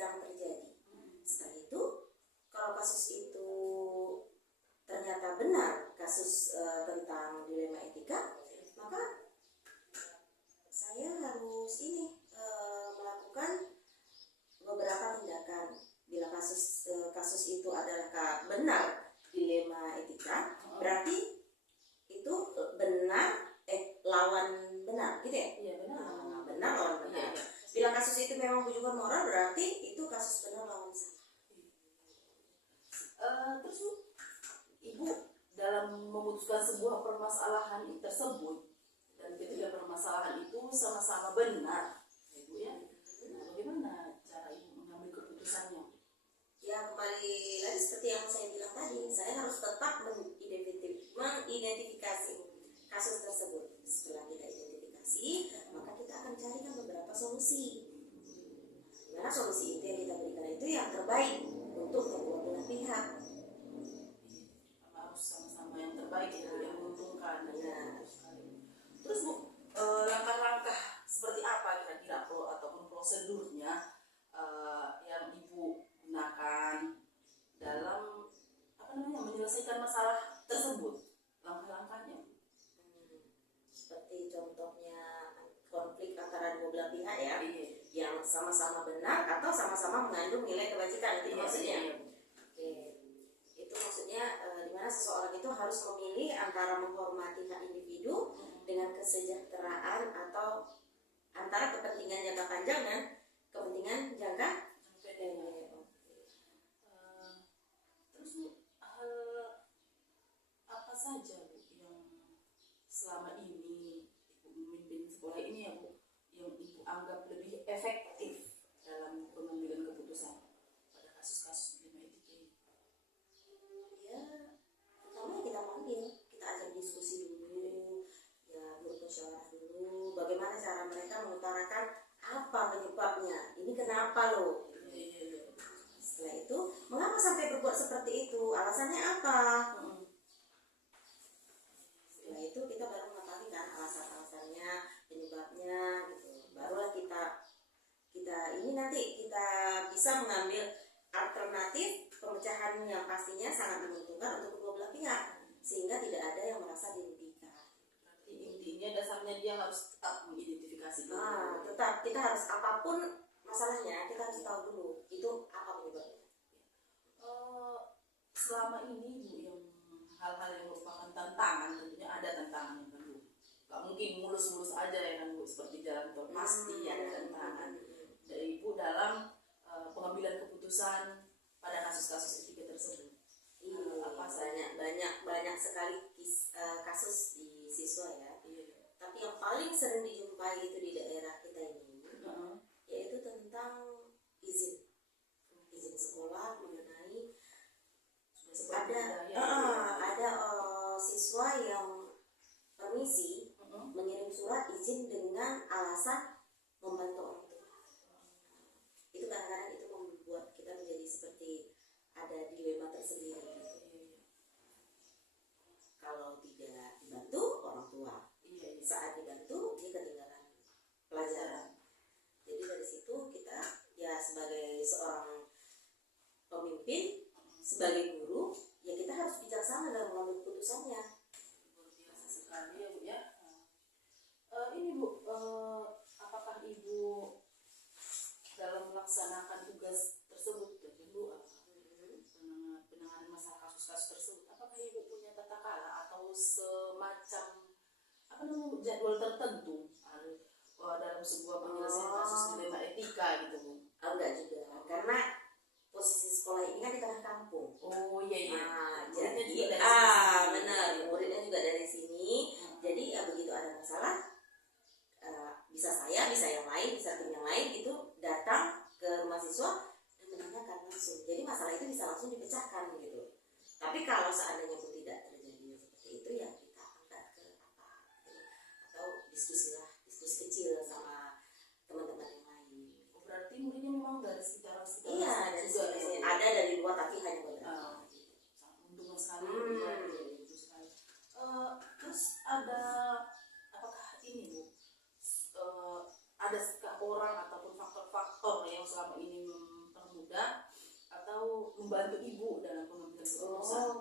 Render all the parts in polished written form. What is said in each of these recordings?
sedang terjadi. Setelah itu, kalau kasus itu ternyata benar kasus tentang dilema etika, maka saya harus melakukan beberapa tindakan. Bila kasus itu adalah benar dilema etika, berarti itu benar lawan benar, gitu ya? Iya, benar. Benar lawan benar. Bila kasus itu memang bujukan moral, berarti itu kasus benar lawan salah. Terus Bu, Ibu dalam memutuskan sebuah permasalahan tersebut, dan ketika permasalahan itu sama-sama benar, Ibu ya, bagaimana cara Ibu mengambil keputusannya? Ya, kembali lagi seperti yang saya bilang tadi, saya harus tetap mengidentifikasi kasus tersebut. Setelah kita identifikasi, maka kita akan carikan beberapa solusi. Dimana solusi itu yang kita berikan itu yang terbaik untuk kedua belah pihak. Harus sama-sama yang terbaik itu yang menguntungkan. Nah, terus Bu, langkah-langkah seperti apa kira-kira ataupun prosedurnya yang Ibu gunakan dalam menyelesaikan masalah tersebut, langkah-langkahnya? Seperti contohnya konflik antara dua belah pihak ya, yang sama-sama benar atau sama-sama mengandung nilai kebajikan, itu maksudnya. Oke. Itu maksudnya dimana seseorang itu harus memilih antara menghormati hak individu dengan kesejahteraan atau antara kepentingan jangka panjang dan kepentingan jangka pendek. Terus Bu, hal apa saja Bu yang selama ini Ibu memimpin sekolah ini ya Bu, yang Ibu anggap lebih efektif dalam pengambilan keputusan pada kasus-kasus dilema etika ini? Ya, pertama kita panggil, kita ajak diskusi dulu, ya grup musyawarah dulu, bagaimana cara mereka mengutarakan apa penyebabnya, ini kenapa loh. Setelah itu, mengapa sampai berbuat seperti itu, alasannya apa. Setelah itu kita baru mengetahui kan alasan-alasannya, penyebabnya gitu. Barulah kita ini nanti kita bisa mengambil alternatif pemecahan yang pastinya sangat menguntungkan untuk kedua belah pihak, sehingga tidak ada yang merasa dirugikan. Berarti intinya dasarnya dia harus tetap mengidentifikasi dulu. Tetap kita harus, apapun masalahnya kita harus tahu dulu itu apa penyebabnya. Selama ini Bu, yang hal-hal yang merupakan tantangan, tentunya ada tantangan kan Bu. Gak mungkin mulus-mulus aja ya kan Bu, seperti jalan tol, pasti ada tantangan dari Ibu dalam pengambilan keputusan pada kasus-kasus etika tersebut. Apa saja? Banyak sekali kasus di siswa ya. Tapi yang paling sering dijumpai itu di daerah kita ini, yaitu tentang izin sekolah mengenai ada siswa yang permisi mengirim surat izin dengan alasan membantu orang tua. Itu kadang-kadang itu membuat kita menjadi seperti ada dilema tersendiri. Kalau tidak dibantu orang tua, saat dibantu dia ketinggalan pelajaran. Jadi dari situ kita ya sebagai seorang pemimpin, sebagai guru, ya kita harus bijaksana dalam mengambil keputusannya. Luar biasa sekali ya Bu ya. Ini Bu, apakah Ibu dalam melaksanakan tugas tersebut dan dulu penanganan masalah kasus-kasus tersebut, apakah Ibu punya tata cara atau semacam jadwal tertentu dalam sebuah penyelesaian kasus dilema etika gitu Bu? Enggak juga, karena posisi sekolah ini kan di tengah kampung. Jadi benar, muridnya juga dari sini. Jadi ya begitu ada masalah, bisa saya, bisa yang lain, bisa tim yang lain itu datang ke rumah siswa dan menanyakan langsung. Jadi masalah itu bisa langsung dipecahkan gitu. Tapi kalau seandainya pun tidak terjadi seperti itu, ya kita angkat ke atau diskusi kecil sama teman-teman yang lain. Berarti muridnya memang dari sekitar Iya, dari ada dari luar tapi hanya beberapa. Untung sekali. Terus ada apakah ini Bu? Ada orang ataupun faktor-faktor yang selama ini tahu membantu ibu dalam pengambilan keputusan.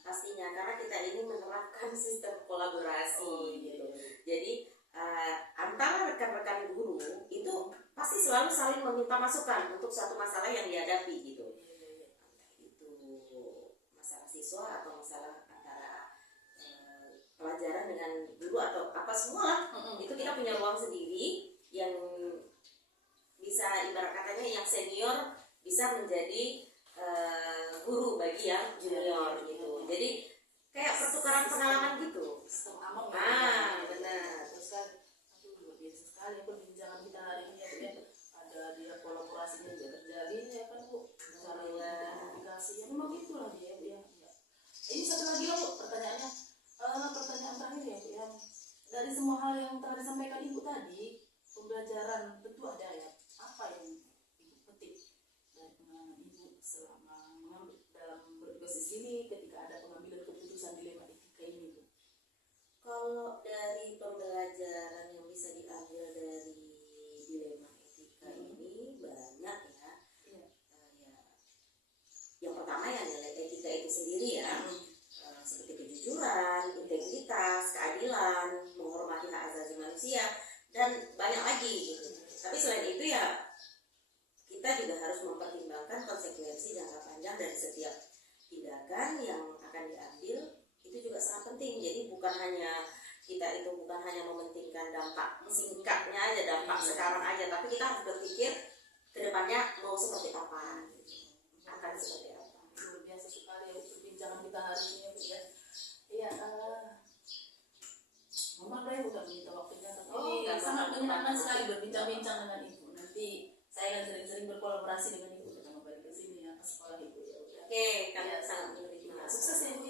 Pastinya karena kita ini menerapkan sistem kolaborasi gitu. Jadi antara rekan-rekan guru itu pasti selalu saling meminta masukan untuk satu masalah yang dihadapi gitu. Entah itu masalah siswa atau masalah antara pelajaran dengan guru atau apa semua lah. Itu kita punya ruang sendiri yang bisa ibarat katanya yang senior bisa menjadi guru bagi yang junior gitu. Jadi kayak pertukaran pengalaman gitu. Sistem aman. Benar. Terus kan, luar biasa sekali perbincangan kita hari ini ya. Ada dia kolaborasinya juga terjalin ya kan Bu. Saling komunikasi. Ya memang itulah dia Bu ya. Ini satu lagi ya Bu pertanyaannya. Pertanyaan terakhir ya Bu ya. Dari semua hal yang telah disampaikan Ibu tadi, pembelajaran tentu ada ya. Apa yang Ibu petik dari pengalaman Ibu selama dalam bertugas di sini ketika ada pengambilan keputusan dilema etika ini Bu? Kalau dari pembelajaran yang bisa diambil dari dilema etika ini banyak ya. Yang pertama ya nilai etika itu sendiri ya. Seperti kejujuran, integritas, keadilan, menghormati hak asasi manusia, dan banyak lagi gitu. Tapi selain itu ya kita juga harus mempertimbangkan konsekuensi jangka panjang dari setiap tindakan yang akan diambil. Itu juga sangat penting. Jadi kita itu bukan hanya mementingkan dampak singkatnya aja, dampak sekarang aja, tapi kita harus berpikir kedepannya mau seperti apa, akan seperti apa. Luar biasa sekali ya perbincangan kita hari ini ya Bu ya. Iya, Mama Ray udah minta waktunya, tapi sangat menyenangkan sekali berbincang-bincang dengan Ibu. Nanti saya akan sering-sering berkolaborasi dengan Ibu, kita kembali ke sini ya, ke sekolah Ibu ya. Oke, kami sangat menerima. Sukses ya Bu.